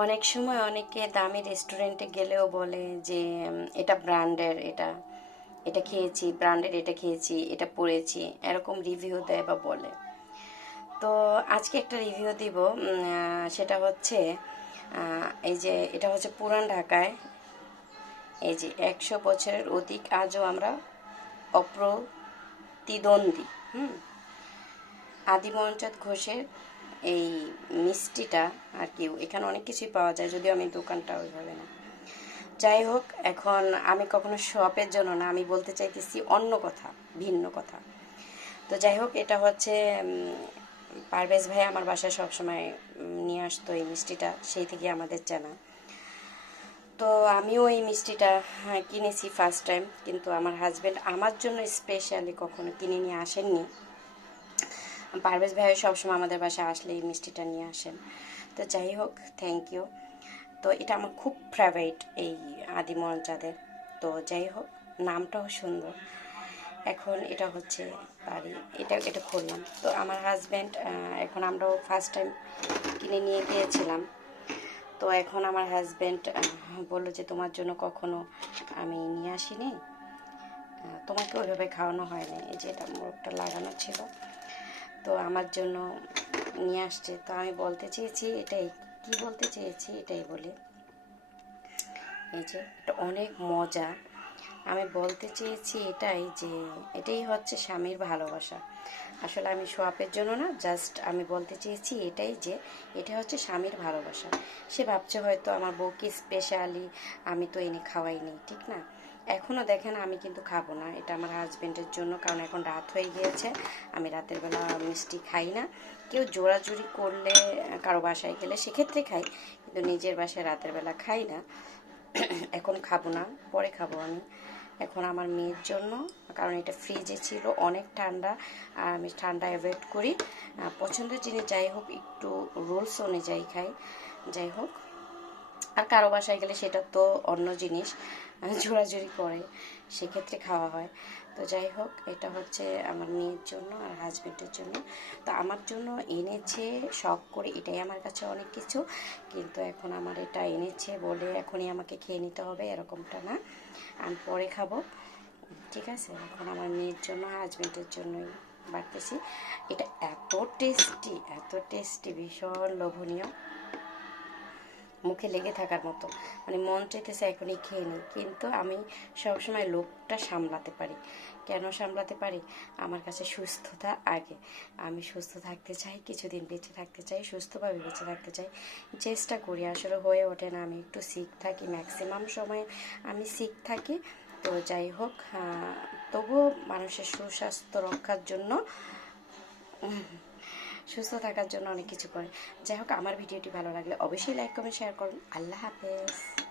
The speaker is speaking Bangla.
অনেক সময় অনেকে দামি রেস্টুরেন্টে গেলেও বলে যে এটা ব্র্যান্ডের, এটা এটা খেয়েছি, ব্র্যান্ডের এটা খেয়েছি, এটা পরেছি এরকম রিভিউ দেয় বা বলে। তো আজকে একটা রিভিউ দিব সেটা হচ্ছে এই যে, এটা হচ্ছে পুরান ঢাকায়, এই যে, একশো বছরের অধিক আজও আমরা অপ্রতিদ্বন্দ্বী, হুম? আদিমঞ্চাত ঘোষের এই মিষ্টিটা আর কি এখানে অনেক কিছুই পাওয়া যায় যদিও আমি দোকানটা ওইভাবে না। যাই হোক এখন আমি কখনো শপের জন্য না আমি বলতে চাইতেছি অন্য কথা ভিন্ন কথা। তো যাই হোক এটা হচ্ছে পারভেজ ভাই আমার বাসায় সবসময় নিয়ে আসতো এই মিষ্টিটা সেই থেকে আমাদের জানা তো আমিও এই মিষ্টিটা হ্যাঁ, কিনেছি ফার্স্ট টাইম কিন্তু আমার হাজব্যান্ড আমার জন্য স্পেশালি কখনো কিনে নিয়ে আসেননি। পারভেজ ভাই সবসময় আমাদের বাসায় আসলে এই মিষ্টিটা নিয়ে আসেন। তো যাই হোক থ্যাংক ইউ তো এটা আমার খুব ফেভারিট এই আদিমন চাঁদের তো যাই হোক, নামটাও সুন্দর। এখন এটা হচ্ছে বাড়ি, এটা এটা খুললাম তো আমার হাজব্যান্ড এখন আমরাও ফার্স্ট টাইম কিনে নিয়ে গিয়েছিলাম। তো এখন আমার হাজব্যান্ড বলল যে তোমার জন্য কখনো আমি নিয়ে আসিনি। তোমাকে ওইভাবে খাওয়ানো হয়নি। এই যে এটা মোরগটা লাগানো ছিল। তো আমার জন্য নিয়ে আসছে। তো আমি বলতে চেয়েছি, এটাই। কি বলতে চেয়েছি, এটাই বলি। এই যে, এটা অনেক মজা। আমি বলতে চেয়েছি এটাই যে, এটাই হচ্ছে স্বামীর ভালোবাসা। আসলে আমি সোয়াপের জন্য না জাস্ট আমি বলতে চেয়েছি এটাই যে, এটা হচ্ছে স্বামীর ভালোবাসা। সে ভাবছে হয়তো আমার বউকে স্পেশালি আমি তো এনে খাওয়াইনি, ঠিক না? এখনও দেখেন আমি কিন্তু খাব না। এটা আমার হাজব্যান্ডের জন্য, কারণ এখন রাত হয়ে গিয়েছে। আমি রাতের বেলা মিষ্টি খাই না। কেউ জোরাজুরি করলে, কারও বাসায় গেলে সেক্ষেত্রে খাই, কিন্তু নিজের বাসায় রাতের বেলা খাই না। এখন খাব না, পরে খাব আমি। এখন আমার মেয়ের জন্য, কারণ এটা ফ্রিজে ছিল, অনেক ঠান্ডা, আর আমি ঠান্ডা অ্যাভয়েড করি। পছন্দের জিনিস যাই হোক, একটু রুলস অনুযায়ী খাই। যাই হোক। আর কারও বাসায় গেলে সেটা তো অন্য জিনিস জোরাজুরি করে, সেক্ষেত্রে খাওয়া হয়। তো যাই হোক, এটা হচ্ছে আমার মেয়ের জন্য আর হাজবেন্ডের জন্য। তো আমার জন্য এনেছে শখ করে, এটাই আমার কাছে অনেক কিছু। কিন্তু এখন আমার এটা এনেছে বলে এখনই আমাকে খেয়ে নিতে হবে, এরকমটা না। আমি পরে খাব। ঠিক আছে? এখন আমার মেয়ের জন্য হাজবেন্ডের জন্যই বাড়তেছি। এটা এত টেস্টি এত টেস্টি ভীষণ লোভনীয়। মুখে লেগে থাকার মতো। মানে মন চাইতেছে এখনই খেয়ে নিই। কিন্তু আমি সবসময় লোকটা সামলাতে পারি। কেন সামলাতে পারি? আমার কাছে সুস্থতা আগে। আমি সুস্থ থাকতে চাই, কিছুদিন বেঁচে থাকতে চাই, সুস্থভাবে বেঁচে থাকতে চাই। চেষ্টা করি, আসলে হয়ে ওঠে না। আমি একটু সিক থাকি ম্যাক্সিমাম সময় আমি সিক থাকি। তো যাই হোক তবুও মানুষের সুস্বাস্থ্য রক্ষার জন্য সুস্থ থাকার জন্য অনেক কিছু করে যাই হোক, আমার ভিডিওটি ভালো লাগলে অবশ্যই লাইক কমেন্ট শেয়ার করুন। আল্লাহ হাফেজ।